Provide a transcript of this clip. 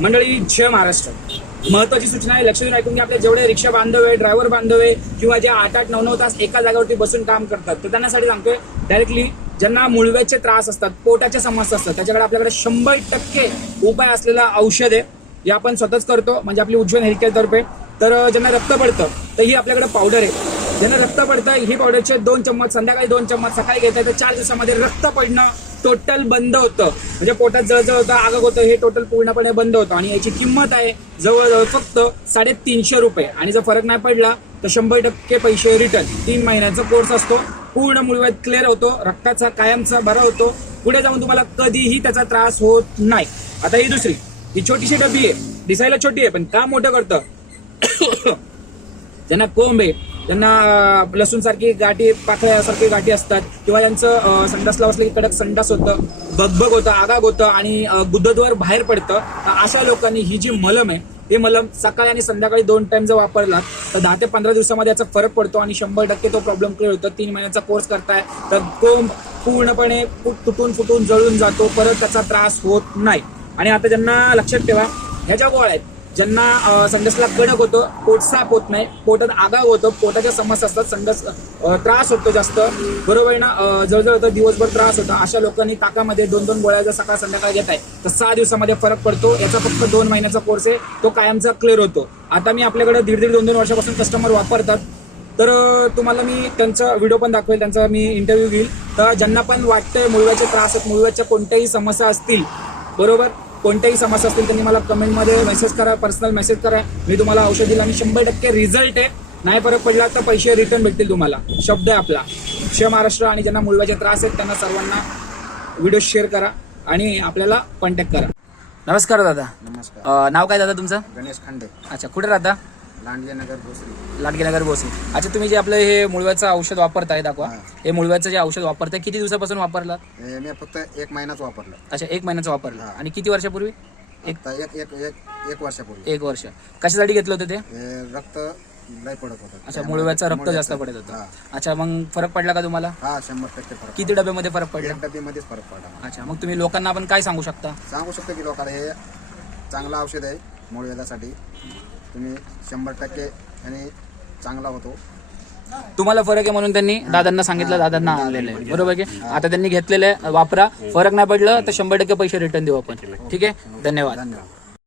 मंडळी जय महाराष्ट्र. महत्वाची सूचना आहे, लक्ष देऊन ऐकून घ्या. आपले जेवढे रिक्षा बांधव आहे, ड्रायव्हर बांधव आहे किंवा जे 8-8, 9-9 तास एका जागेवरती बसून काम करतात, तर त्यांच्यासाठी सांगतोय डायरेक्टली, ज्यांना मुळव्याचे त्रास असतात, पोटाच्या समस्या असतात, त्याच्याकडे आपल्याकडे 100% उपाय असलेला औषध आहे. हे आपण स्वतःच करतो, म्हणजे आपली उज्ज्वल हेल्थकेअर तर्फे. तर ज्यांना रक्त पडतं तर ही आपल्याकडे पावडर आहे. ज्यांना रक्त पडतं ही पावडरचे 2 चम्मच संध्याकाळी, 2 चम्मच सकाळी घेतात, तर 4 दिवसामध्ये रक्त पडणं टोटल बंद होतं. म्हणजे पोटात जळजळ होतं, आगग होतं, हे टोटल पूर्णपणे बंद होतं. आणि याची किंमत आहे जवळजवळ फक्त 350 रुपये. आणि जर फरक नाही पडला तर 100% पैसे रिटर्न. 3 महिन्याचा कोर्स असतो. पूर्ण मुळव्याध क्लिअर होतो, रक्ताचा कायमचा बरा होतो. पुढे जाऊन तुम्हाला कधीही त्याचा त्रास होत नाही. आता ही दुसरी, ही छोटीशी डबी आहे, दिसायला छोटी आहे पण काम मोठं करतं. ज्यांना कोंब आहे, त्यांना लसूण सारखी गाठी, पाकळ्यासारखी गाठी असतात, किंवा त्यांचं संडासला बसलं की कडक संडास होतं, बगबग होतं, आगाग होतं आणि गुदद्वार बाहेर पडतं, अशा लोकांनी ही जी मलम आहे, हे मलम सकाळी आणि संध्याकाळी 2 टाइम जर वापरलात तर 10 ते 15 दिवसामध्ये याचा फरक पडतो आणि 100% तो प्रॉब्लेम क्लिअर होतो. 3 महिन्याचा कोर्स करताय तर कोंब पूर्णपणे तुटून जळून जातो, परत त्याचा त्रास होत नाही. आणि आता ज्यांना लक्षात ठेवा, ह्या ज्या गोळ्या आहेत, ज्यांना संडासला कडक होतं, पोट साफ होत नाही, पोटात आगाग होतं, पोटाच्या समस्या असतात, संडास त्रास होतो जास्त, बरोबर आहे ना, जळजळ होतं, दिवसभर त्रास होता, अशा लोकांनी ताकामध्ये 2-2 गोळ्या जर सकाळ संध्याकाळ घेत आहे तर 6 दिवसामध्ये फरक पडतो. याचा फक्त 2 महिन्याचा कोर्स आहे, तो कायमचा क्लिअर होतो. आता मी आपल्याकडे 1.5-2 वर्षापासून कस्टमर वापरतात, तर तुम्हाला मी त्यांचा व्हिडिओ पण दाखवेल, त्यांचा मी इंटरव्ह्यू घेईल. तर ज्यांना पण वाटतंय मुळव्याचे त्रास आहेत, मुळव्याच्या कोणत्याही समस्या असतील, बरोबर, कोणत्याही समस्या असतील, त्यांनी मला कमेंटमध्ये मेसेज करा, पर्सनल मेसेज करा, मी तुम्हाला औषध दिलं आणि 100% रिझल्ट आहे. नाही फरक पडला तर पैसे रिटर्न भेटतील तुम्हाला. शब्द आहे आपला. जय महाराष्ट्र. आणि ज्यांना मुळव्याचे त्रास आहेत त्यांना सर्वांना व्हिडिओ शेअर करा आणि आपल्याला कॉन्टॅक्ट करा. नमस्कार दादा. नमस्कार. नाव काय दादा तुमचं? गणेश खांडे, अच्छा, कुठे राहता? लांडगेनगर भोसरी. लाडगेनगर भोसरी. अच्छा, तुम्ही जे आपलं हे मुळव्याचं औषध वापरताय, दाखवा. हा. हे मुळव्याचं जे औषध वापरताय किती दिवसापासून वापरलात? मी फक्त 1 महिनाच वापरलं. अच्छा, 1 महिन्याचं वापरलं. हा. आणि किती वर्षापूर्वी? आता एक वर्षापूर्वी. 1 वर्ष. कशासाठी घेतलं होतं ते? रक्त लय पडत होतं. अच्छा, मुळव्याचं रक्त जास्त पडत होतं. अच्छा, मग फरक पडला का तुम्हाला? हा, 100% फरक. किती डब्यामध्ये फरक पडला? 1 डब्यामध्येच फरक पडला. अच्छा, मग तुम्ही लोकांना आपण काय सांगू शकता? सांगू शकतो की लोकांना हे चांगलं औषध आहे मुळव्याधासाठी. तुम्ही 100% आणि चांगला होतो. तुम्हाला फरक आहे म्हणून त्यांनी दादांना सांगितलं, दादांना आणलेलं आहे, बरोबर की? आता त्यांनी घेतलेलं आहे, वापरा. फरक नाही पडलं तर 100% पैसे रिटर्न देऊ आपण. ठीक आहे, धन्यवाद.